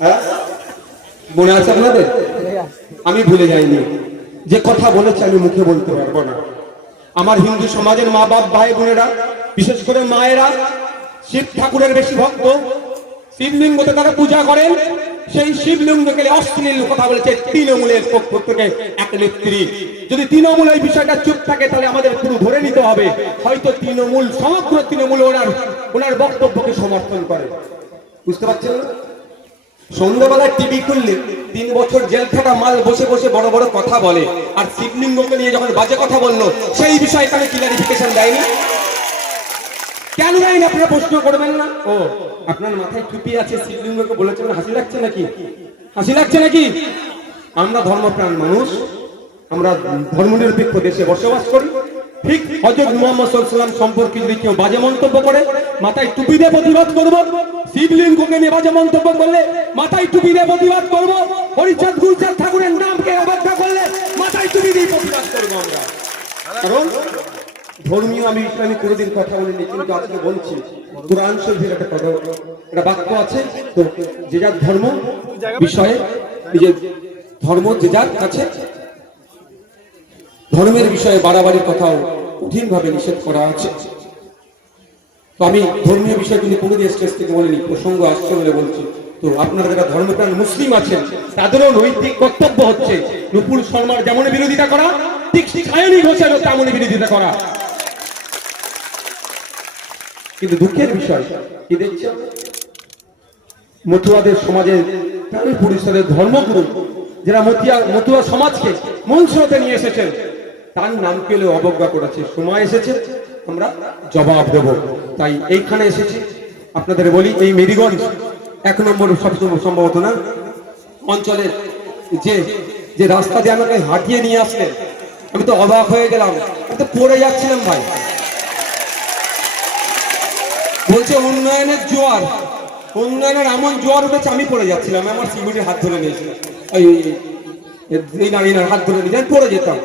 হ্যাঁ? মনে আছে আপনাদের? আমি ভুলে যাইনি। যে কথা বলেছে আমি মুখে বলতে পারব না। আমার হিন্দু সমাজের মা বাপ, ভাই বোনেরা, বিশেষ করে মায়েরা, শিব ঠাকুরের বেশি ভক্ত, শিবলিঙ্গতে তারা পূজা করেন, সেই শিবলিঙ্গকে অশ্লীল কথা বলেছে তৃণমূলের পক্ষ থেকে এক নেত্রী। যদি তৃণমূল এই বিষয়টা চুপ থাকে, তাহলে আমাদের পুরো ধরে নিতে হবে। হয়তো তৃণমূল, সমগ্র তৃণমূল ওনার ওনার বক্তব্যকে সমর্থন করে। বুঝতে পারছেন না? সন্ধ্যাবেলায় টিভি খুললে তিন বছর জেল খাটা মাল বসে বসে বড় বড় কথা বলে। আর শিবলিঙ্গকে নিয়ে যখন বাজে কথা বলল, সেই বিষয়ে এখানে ক্লিয়ারিফিকেশন দেয়নি? কেন দেয়নি? আপনারা প্রশ্ন করবেন না। ও, আপনার মাথায় টুপি আছে, শিবলিঙ্গকে বলেছেন, হাসি লাগছে নাকি? হাসি লাগছে নাকি? আমরা ধর্মপ্রাণ মানুষ, আমরা ধর্মনিরপেক্ষ দেশে বসবাস করি। ঠিক হজরত মুহাম্মদ সাল্লাম সম্পর্কে যদি কেউ বাজে মন্তব্য করে, মাথায় টুপি দিয়ে প্রতিবাদ করব। শিবলিঙ্গকে নিয়ে বাজে মন্তব্য করলে মাথায় টুপি দিয়ে প্রতিবাদ করব। হরিচাঁদ গুরচাঁদ ঠাকুরের নামকে অবজ্ঞা করলে মাথায় টুপি দিয়ে প্রতিবাদ করব আমরা। কারণ ধর্মীয় আমি ইসলামী কোনোদিন কথা বলিনি, কিন্তু আজকে বলছি, কোরআন শরীফের একটা কথা, একটা বাক্য আছে। তো যে যার ধর্ম, বিষয়ে, নিজের ধর্ম যে যার কাছে ধর্মের বিষয়ে বাড়াবাড়ির কথাও কঠিন ভাবে নিষেধ করা আছে। তো আমি ধর্মীয় বিষয় কিন্তু কোনোদিন স্টেজ থেকে বলিনি প্রসঙ্গ আসছে বলে বলছি। তো আপনারা যারা ধর্মপ্রাণ মুসলিম আছেন, তাদেরও নৈতিক কর্তব্য হচ্ছে, নুপুর শর্মার যেমন বিরোধিতা করা, ঠিক তেমনই বিরোধিতা করা। কিন্তু দুঃখের বিষয়, কি দেখছেন? মতুয়াদের প্রাণী পরিষদের ধর্মগুরু, যারা মতিয়া মতুয়া সমাজকে মূল নিয়ে এসেছেন তার নাম পেলে অবজ্ঞা করেছে সময় এসেছে আমরা জবাব দেব তাই এইখানে এসেছি আপনাদের বলি এই মেরিগঞ্জ এক নম্বর সবসময় সম্ভবত না অঞ্চলের যে যে রাস্তা দিয়ে আমাকে হাঁটিয়ে নিয়ে আসলেন আমি তো অবাক হয়ে গেলাম আমি তো পড়ে যাচ্ছিলাম ভাই বলছে উন্নয়নের জোয়ার উন্নয়নের এমন জোয়ার উঠেছে আমি পড়ে যাচ্ছিলাম আমার সিকিউরিটির হাত ধরে নিয়েছিলাম এই না হাত ধরে নিয়ে পড়ে যেতাম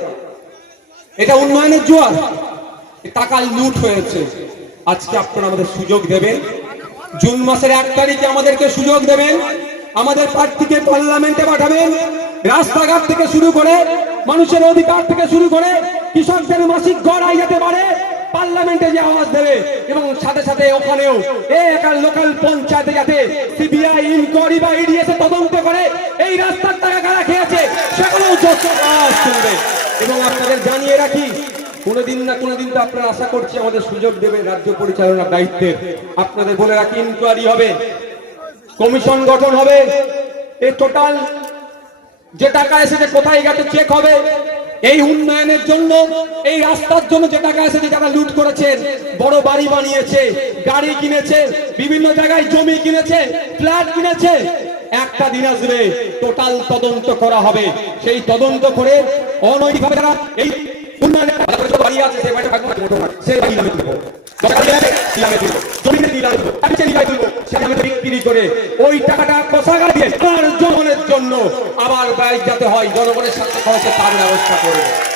এটা উন্নয়নের জোয়ার। টাকা লুট হয়েছে। আজকে আপনারা আমাদের সুযোগ দেবেন। জুন মাসের এক তারিখে আমাদেরকে সুযোগ দেবেন। আমাদের প্রার্থীকে পার্লামেন্টে পাঠাবেন। রাস্তাঘাট থেকে শুরু করে, মানুষের অধিকার থেকে শুরু করে, কৃষকদের মাসিক গড় আয় যেতে পারে, পার্লামেন্টে যে আওয়াজ দেবে এবং সাথে সাথে ওখানেও একার লোকাল পঞ্চায়েতে যাতে সিবিআই ইনকোয়ারি বা ইডি এসে তদন্ত করে, এই রাস্তার টাকা কারা খেয়েছে আওয়াজ শুনবে। এবং আপনাদের জানিয়ে রাখি, কোনোদিন না কোনোদিন তো আপনারা আশা করছি আমাদের সুযোগ দেবে রাজ্য পরিচালনার দায়িত্বের আপনাদের বলে রাখি ইনকোয়ারি হবে কমিশন গঠন হবে, এ টোটাল যে টাকা এসেছে কোথায় গেছে চেক হবে, এই উন্নয়নের জন্য, এই রাস্তার জন্য যে টাকা এসেছে যারা লুট করেছেন বড় বাড়ি বানিয়েছে, গাড়ি কিনেছে, বিভিন্ন জায়গায় জমি কিনেছে, ফ্ল্যাট কিনেছে একটা দিন আসবে টোটাল তদন্ত করা হবে। সেই তদন্ত করে অনৈতিকভাবে যারা এই জনগণের জন্য আবার ব্যয় যাতে হয়। জনগণের সাথে তার ব্যবস্থা করবে